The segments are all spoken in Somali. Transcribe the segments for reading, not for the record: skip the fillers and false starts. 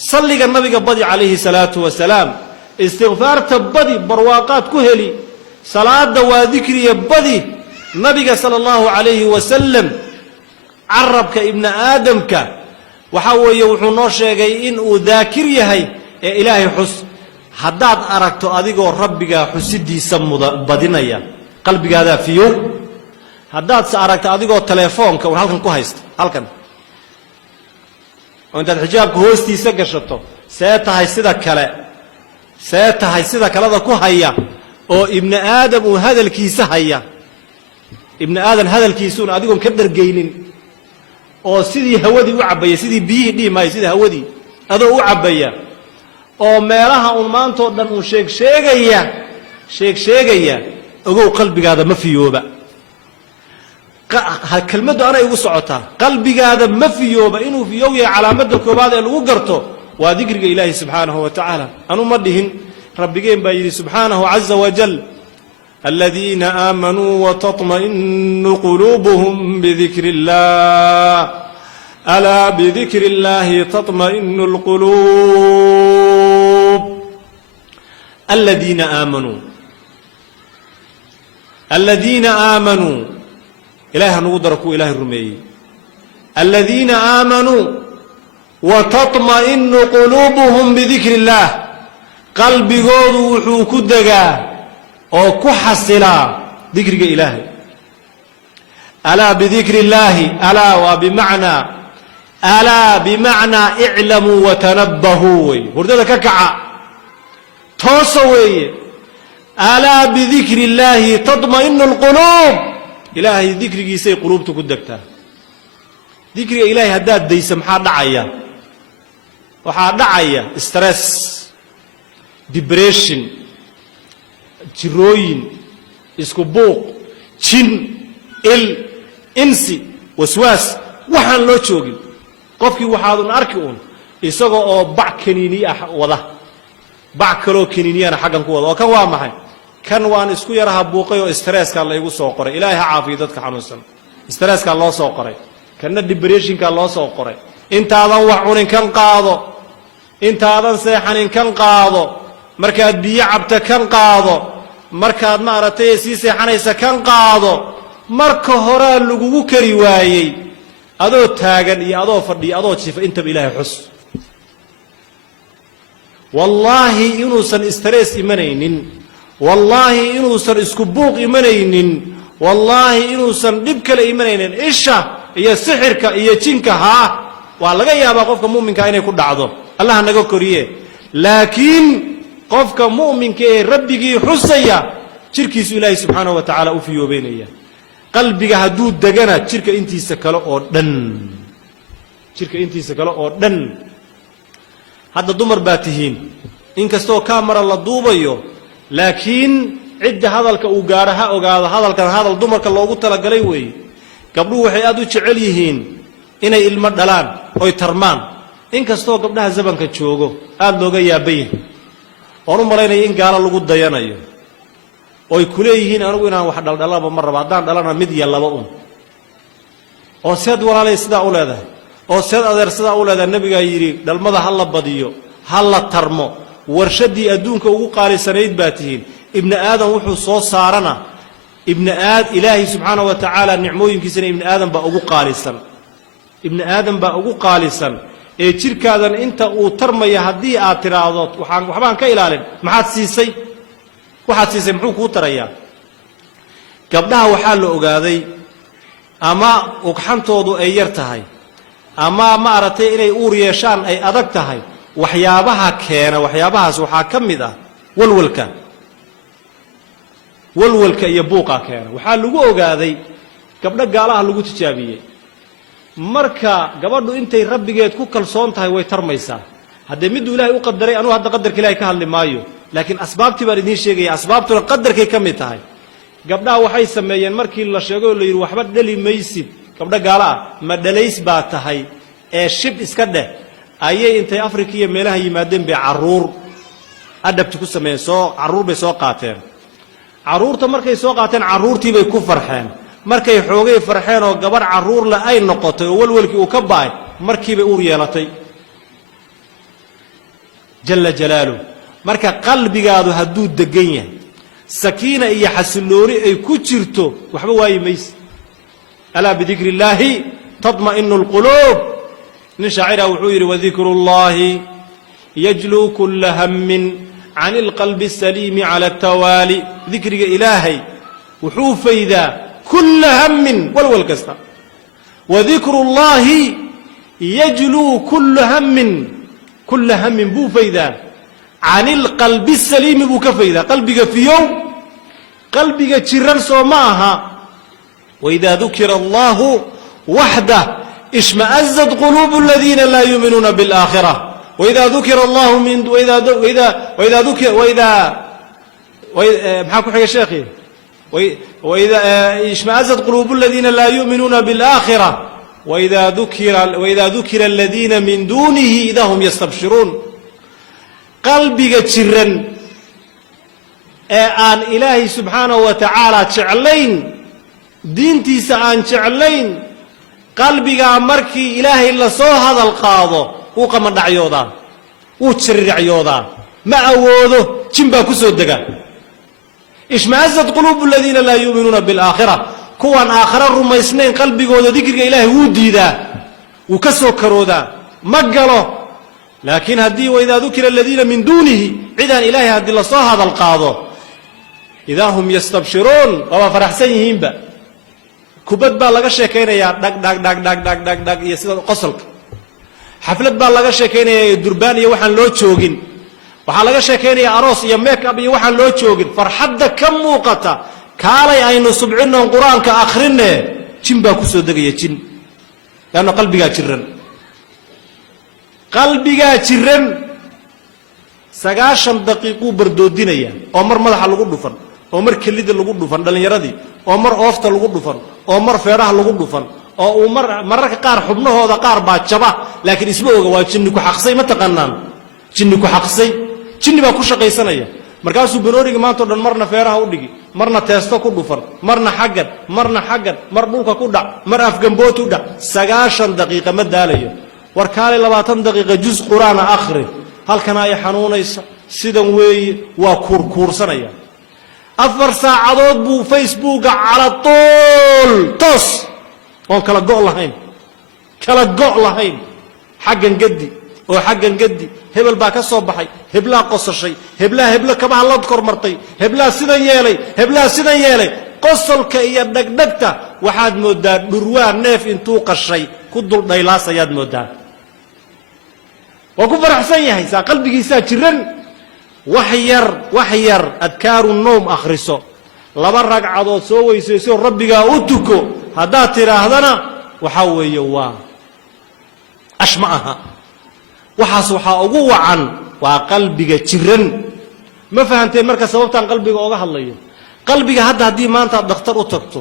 صلي النبي بدي عليه الصلاة والسلام استغفار تبدي برواقات كهلي صلاة وذكري بدي نبي صلى الله عليه وسلم عربك ابن آدمك وحاول يوحنا شيء إن أذاكر يهي إلهي حس حداد أركت أديكو ربك حسدي سمود بدينيا قلبك هذا في يوم حداد سأركت أديكو تليفونك وهلكن كويست هلكن وأنت الحجاب هوستي سجشته ساتها يصير كلا ساتها يصير كلا ذا كوهيا أو ابن آدم وهذا الكيس هيا ابن آدم هذا الكيسون أديكم كدر جينين أو سيدي هودي وعبية سيدي بيه دي ما يسيدي هودي هذا وعبية أو مالها أمان تودن وشيك شيء أقول قلبي هذا ما فيه بقى هالكلمة أنا يقول صعتها قلبي هذا ما فيه بقى إنه في يوم على مدى كبار الوقرته وذكر إلهي سبحانه وتعالى أنا مدهن ربي جيم بيدي سبحانه عز وجل الذين آمنوا وتطمئن قلوبهم بذكر الله ألا بذكر الله تطمئن القلوب الذين آمنوا إله نودركوا إله الرمي الذين آمنوا وتطمئن قلوبهم بذكر الله قلبي قود وحوك الدقاء أو كحصلا ذكر إلهي ألا بذكر الله ألا بمعنى اعلموا وتنبهوا وردنا ككعة توصوي ألا بذكر الله تطمئن القلوب إلهي ذكر يسي قلوبتك الدكتا ذكر إلهي هداد دي سمحا دعايا ستريس ديبريشن جروين اسكبوق جن انسي وسواس waxaan loo joogin qofkii waxaadun arki uun isaga oo bac kaniini ah wada bac kalo kaniiniyana xagan ku wada oo kan waa maxay kan waan isku yaraha buuqay oo stresska la igu soo qoray ilaahay caafiyo dadka xanuunsan stresska loo soo qoray kana depressionka loo soo qoray intaadan wax cunin kan qaado intaadan seexanin kan qaado markaad biyo cabta kan qaado markaad maaragtay sii seexanaysa kan qaado marka hore lagugu kari waayay adoo taagan iyo adoo fadhiyo adoo jifa inta ilaahay xus wallahi inuusan stress imanaynin wallahi inuusan isku buuq imanaynin wallahi inuusan dhib kale imanaynin isha iyo sixirka iyo jinka waa laga yaabaa qofka muuminka inay ku dhacdo allah naga koriye laakiin qofka muuminka ee rabbigii xusaya jirkiisu ilaahay subxaanahu wa ta'ala u fiyoobeynaya qalbiga haduu dagana jirka intiisa kale oo dhan hadda dumar baa tihiin inkastoo kaamara la duubayo laakiin cidda hadalka uu gaaraha ogaado hadalkan hadal dumarka loogu talagalay weey gabdhuhu waxay aad u jecel yihiin inay ilmo dhalaan oo tarmaan inkastoo gabdhaha zabanka joogo aad looga yaabay oo u maleynay in gaala lagu dayanayo oo kuleeyihiin anigu inaan wax dhaldhalaba mar raba hadaan dhalana mid iyo laba oo seed walaalay sida u leedahay oo seed adeer sida u leedahay nabiga yiri dhalmada hal la badiyo hal la tarmo warshadii adduunka ugu qaalisanayd baatihiin ibn aadam wuxuu soo saarana ibn ilaahi subhanahu wa ta'ala nicmooyinkiisana ibn aadam baa ugu qaalisan ee jirkaadan inta uu tarmaya hadii aad tiraahdo waxbaan ka ilaalin maxaad siisay muxuu ku tarayaa gabdhaha waxaa la ogaaday ama ugxantoodu ay yar tahay ama maaragtay inay uur yeeshaan ay adag tahay waxyaabaha keena waxyaabahaas waxaa ka mid ah walwalka iyo buuqa keena waxaa lagu ogaaday gabdho gaalaha lagu tijaabiyey marka gabadhu intay rabbigeed ku kalsoon tahay way tarmaysaa haddii miduu ilaahay u qadaray anuu hadda qadarka ilaahay ka hadli maayo laakiin asbaabtii baan idiin sheegaya asbaabtuna qadarkay ka mid tahay gabdhaha waxay sameeyeen markii la sheegay la yiri waxba dhali maysid gabdha gaala ma dhalays baa tahay ee shib iska dheh ayay intay Afrika iyo meelaha yimaadeen bay caruur adabti ku sameeyeen caruur bay soo qaateen caruurta markay soo qaateen caruurtii bay ku farxeen markay xoogay farxeen oo gabar caruur la ay noqotay oo walwalkii uu ka baay markii bay uur yeelatay jalla jalaaluh marka qalbigaadu hadduu degan yahay sakiina iyo xasilooni ay ku jirto waxba waayi mayse alaa bidikri illaahi tadma'inu alquluub nin shaacira wuxuu yidhi wadikru llaahi yajluu kulla hammin can ilqalbi asaliimi cala atawaali dikriga ilaahay wuxuu faydaa kulla hammin walwal kasta wadikru llaahi yajluu kulla hammin buu faydaa can ilqalbi asaliimi buu ka faydaa qalbiga fiyow qalbiga jiran soo ma aha waidaa dukira allahu waxdah ishma'azat quluubu aladiina laa yuuminuuna biاlaakhira waidaa dukira allahu maxaa ku xiga sheekhi ishma'azat quluubu aladiina laa yuuminuuna biاlaakhira waidaa dukira aladiina min duunihi idaa hum yastabshiruun qalbiga jiran ee aan ilaahay subxaanahu wa tacaala jeclayn diintiisa aan jeclayn qalbigaa markii ilaahay lasoo hadal qaado wuu qamadhacyoodaa wuu jiriracyoodaa ma awoodo jin baa ku soo dega ishma'azat quluubu aladiina laa yuuminuuna biاlaakhira kuwaan aakhare rumaysnayn qalbigooda dikriga ilaahay wuu diidaa wuu ka soo karoodaa ma galo laakiin haddii waidaa dukira aladiina min duunihi cidaan ilaahay haddii lasoo hadal qaado idaa hum yastabshiruun waaba faraxsan yihiinba kubad baa laga sheekaynayaa dhag iyo sida qosolka xaflad baa laga sheekaynayaa durbaan iyo waxaan loo joogin waxaa laga sheekaynayaa aroos iyo make up iyo waxaan loo joogin farxadda ka muuqata kaalay aynu subcinnoon qur-aanka akhrinne jin baa ku soo degaya jin leanna qalbigaa jiran 90 daqiiquu bardoodinaya oo mar madaxa lagu dhufan oo mar kelida lagu dhufan dhalinyaradii oo mar oofta lagu dhufan oo mar feeraha lagu dhufan oo uu mararka qaar xubnahooda qaar baa jaba laakiin isma oga waa jinni ku xaqsay ma taqaanaan jinni ku xaqsay jinni baa ku shaqaysanaya markaasuu banooriga maanta dhan marna feeraha u dhigi marna teesto ku dhufan marna xaggan mar dhulka ku dhac mar afgamboot u dhac 90 daqiiqa ma daalayo war kaale 20 daqiiqa juz quraana akhri halkana ay xanuunaysa sidan weeye waa kuurkuursanaya 4 saacadood buu facebooka cala tool toos oon kala go' lahayn xaggan gadi hebel baa ka soo baxay heblaa qosashay hebla kabaha la kormartay heblaa sidan yeelay qosolka iyo dhagdhagta waxaad moodaa dhurwaa neef intuu qashay ku dul dhaylaas ayaad moodaa waa ku faraxsan yahay saa qalbigiisaa jiran wax yar adkaaru noom akhriso 2 ragcadood soo weysayso rabbigaa u tuko haddaad tidhaahdana waxaa weeye waa ashma aha waxaas waxaa ugu wacan waa qalbiga jiran ma fahanteen marka sababtaan qalbiga ooga hadlayo qalbiga hadda haddii maanta aad dhakhtar u tagto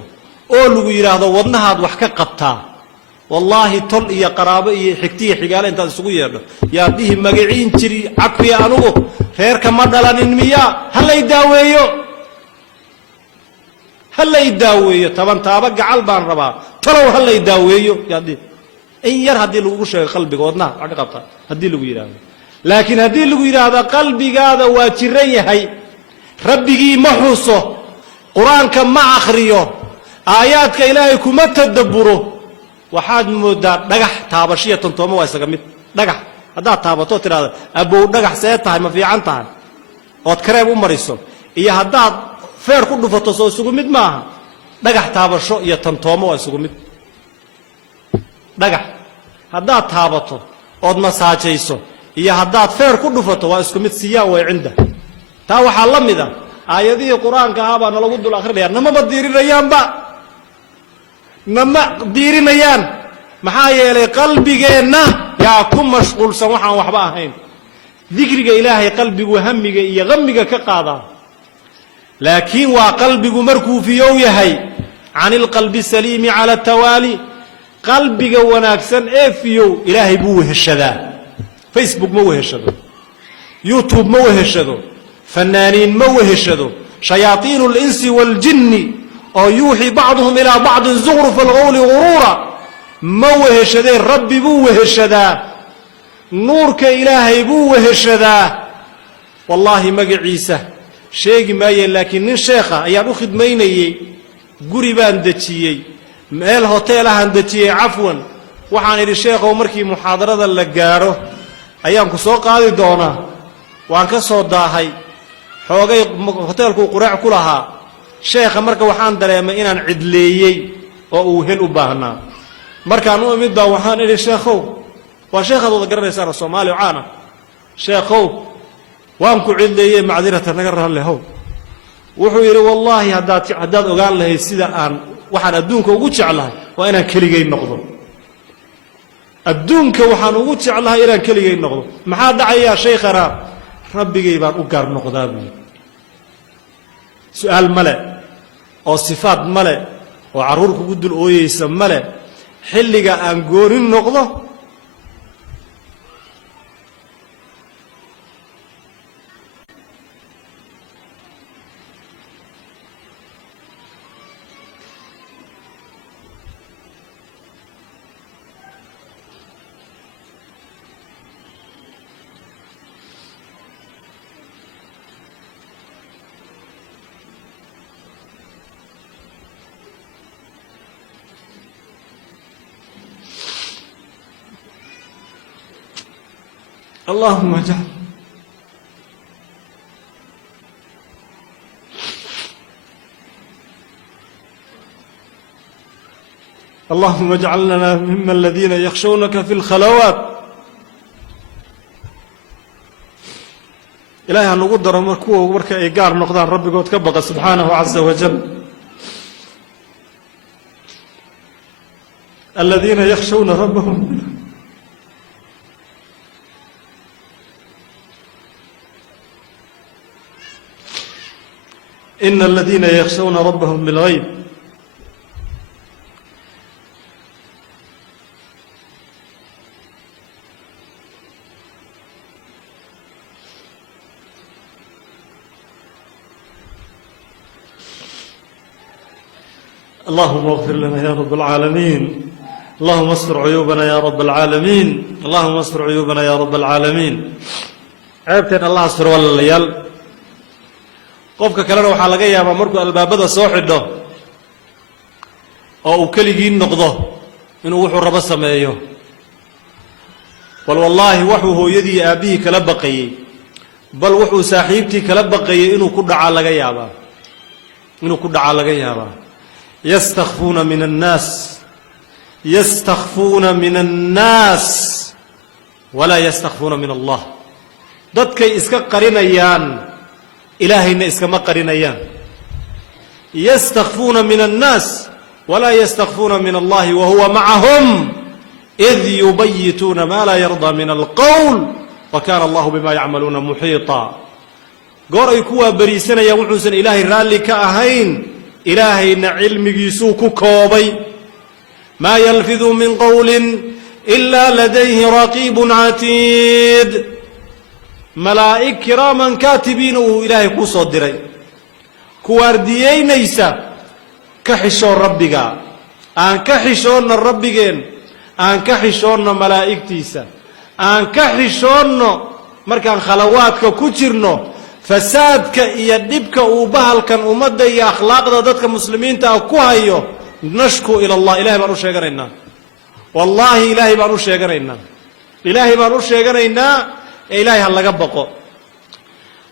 oo lagu yidhaahdo wadnahaad wax ka qabtaa wallaahi tol iyo qaraabo iyo xigtiya xigaale intaad isugu yeedho yaa dhihi magaciin jiri cakuya anugu reerka ma dhalanin miyaa hallay daaweeyo tabantaaba gacal baan rabaa talow hallay daaweeyo yaa dhihi in yar haddii lagugu sheego qalbiga wadnaha wax ka qabtaa haddii lagu yidhaahdo laakiin haddii lagu yidhaahdo qalbigaada waa jiran yahay rabbigii ma xuso qur-aanka ma akhriyo aayaadka ilaahay kuma tadabburo waxaad moodaa dhagax taabashiya tantooma waa isaga mid dhagax haddaad taabato tidhahdo abow dhagax see tahay ma fiican tahay ood kareeb u mariso iyo haddaad feer ku dhufato soo isugu mid maaha dhagax taabasho iyo tantooma waa isugu mid dhagax haddaad taabato ood masaajayso iyo haddaad feer ku dhufato waa isku mid siyaan way cinda taa waxaa la mid ah aayadihii qur-aanka ahaa baa nalagu dul akhrinayaa nama diirinayaan maxaa yeelay qalbigeenna yaa ku mashquulsan waxaan waxba ahayn dikriga ilaahay qalbigu hamiga iyo hamiga ka qaadaa laakiin waa qalbigu markuu fiyow yahay can ilqalbi saliimi cala tawaali qalbiga wanaagsan ee fiyow ilaahay buu weheshadaa facebook ma weheshado youtube ma weheshado fanaaniin ma weheshado shayaaiinu اlinsi waاljinni oo yuuxii bacduhum ilaa bacdin zukhrufa alqowli guruura ma weheshadee rabbi buu weheshadaa nuurka ilaahay buu weheshadaa wallaahi magaciisa sheegi maayeen laakiin nin sheekha ayaan u khidmaynayey guri baan dejiyey meel hoteelahaan dejiyey cafwan waxaan idhi sheekhow markii muxaadarada la gaadho ayaan ku soo qaadi doonaa waan ka soo daahay xoogay hoteelkuu quraac ku lahaa sheekha marka waxaan dareemay inaan cidleeyey oo uu hel u baahnaa markaan u imid baa waxaan idhi sheekhow waa sheekhaad wada garanaysaana soomaali caana sheekhow waan ku cidleeyey macdirata naga raallehow wuxuu yidhi wallaahi haddaad ogaan lahayd sida aan waxaan adduunka ugu jeclahay waa inaan keligay noqdo adduunka waxaan ugu jeclahay inaan keligay noqdo maxaa dhacayaa shaykhana rabbigay baan u gaar noqdaa buuli su'aal male oo sifaad male oo carruur kugu dul ooyeysa male xilliga aan goonin noqdo اللهم اجعل اللهم اجعلنا ممن الذين يخشونك في الخلوات إلهي هنقدر مركوه وركا إيقار نقدان ربي قد كبق سبحانه عز وجل الذين يخشون ربهم إن الذين يخشون ربهم بالغيب اللهم اغفر لنا يا رب العالمين اللهم استر عيوبنا يا رب العالمين اللهم استر عيوبنا يا رب العالمين عيبتنا الله استر ولا ليال qofka kalena waxaa laga yaabaa markuu albaabada soo xidho oo uu keligii noqdo inuu wuxuu rabo sameeyo bal wallaahi wuxuu hooyadii iyo aabbihii kala baqayey bal wuxuu saaxiibtii kala baqayey inuu ku dhacaa laga yaabaa yastakfuuna min annaas walaa yastakfuuna min allah dadkay iska qarinayaan ilaahayna iskama qarinayaan yastakfuuna min annaas walaa yastakfuuna min allahi wahuwa macahum id yubayituuna maa laa yardaa min alqowl wa kaana allahu bima yacmaluuna muxiiطa goor ay kuwaa bariisanayaan wuxuusan ilaahay raalli ka ahayn ilaahayna cilmigiisuu ku koobay maa yalfidu min qowlin ilaa ladayhi raqiibun catiid malaa'ig kiraaman kaatibiina uu ilaahay kuu soo diray kuwaardiyeynaysa ka xishoon rabbiga aan ka xishoonno rabbigeen aan ka xishoonno malaa'igtiisa aan ka xishoonno markaan khalawaadka ku jirno fasaadka iyo dhibka uu bahalkan ummadda iyo akhlaaqda dadka muslimiinta ah ku hayo nashku ila allah ilahay baan u sheeganaynaa wallaahi ilaahay baan u sheeganaynaa ee ilaahay ha laga baqo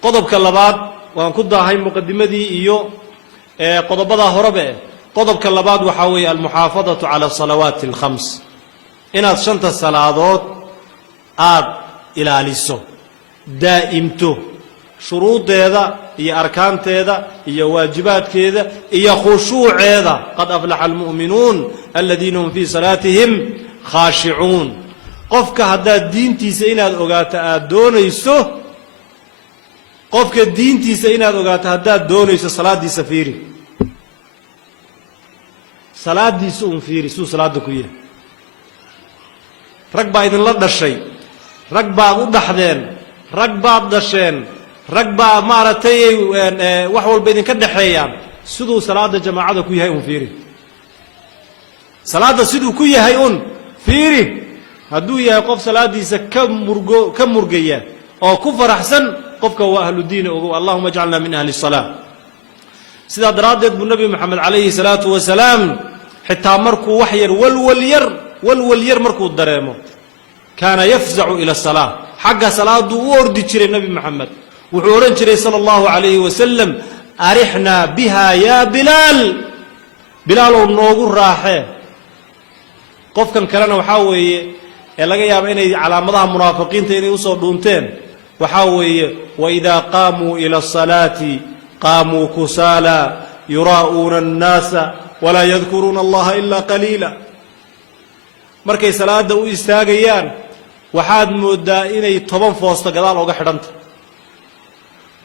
qodobka labaad waan ku daahay muqadimadii iyo qodobadaa horebe qodobka labaad waxaa weeye almuxaafadatu cala salawaati alkhams inaad shanta salaadood aad ilaaliso daa'imto shuruudeeda iyo arkaanteeda iyo waajibaadkeeda iyo khushuuceeda qad aflaxa almu'minuun aladiina hum fii salaatihim khaashicuun qofka haddaad diintiisa inaad ogaato aad doonayso qofka diintiisa inaad ogaato haddaad doonayso salaaddiisa fiiri salaaddiisa uun fiiri siduu salaadda ku yahay rag baa idinla dhashay rag baad u dhaxdeen rag baad dhasheen rag baa maaragtay wax walba idinka dhexeeyaan siduu salaadda jamaacada ku yahay uun fiiri salaadda siduu ku yahay un fiiri hadduu yahay qof salaadiisa ka murgaya oo ku faraxsan qofka waa ahlu diin ogow allahuma ajcalna min ahli الsalaa sidaa daraaddeed buu nebi moxamed calayhi salaatu wasalaam xitaa markuu wax yar walwal yar markuu dareemo kaana yafzacu ila الsalaa xagga salaaduu u ordi jiray nebi moxamed wuxuu odhan jiray sala allahu calayhi wasalam arixnaa biha yaa bilaal bilaalow noogu raaxee qofkan kalena waxaa weeye ee laga yaaba inay calaamadaha munaafiqiinta inay usoo dhuunteen waxaa weeye waidaa qaamuu ila asalaati qaamuu kusaala yuraa'uuna annaasa walaa yadkuruuna allaha ilaa qaliila markay salaadda u istaagayaan waxaad mooddaa inay 10 foosto gadaal oga xidhanta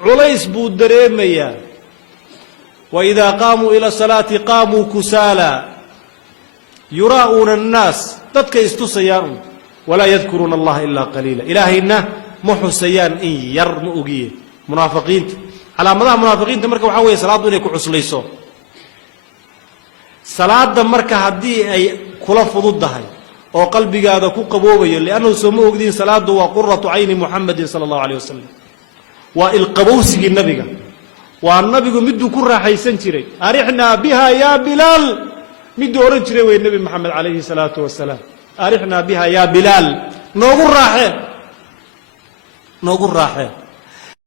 culays buu dareemayaa waidaa qaamuu ila asalaati qaamuu kusaala yuraa'uuna annaas dadka istusayaan walaa yadkuruuna allaha ilaa qaliila ilaahayna ma xusayaan in yar ma ogiye munaafiqiinta calaamadaha munaafiqiinta marka waxaa weeye salaaddu inay ku cuslayso salaadda marka haddii ay kula fududdahay oo qalbigaada ku qaboobayo liannahu soo ma ogdiin salaaddu waa quratu cayni muxamadin sala allahu alayh wasalam waa ilqabowsigii nabiga waa nabigu miduu ku raaxaysan jiray arixnaa biha yaa bilaal miduu odhan jiray wey nebi moxamed calayhi salaatu wasalaam arixnaa biha yaa bilaal noogu raaxee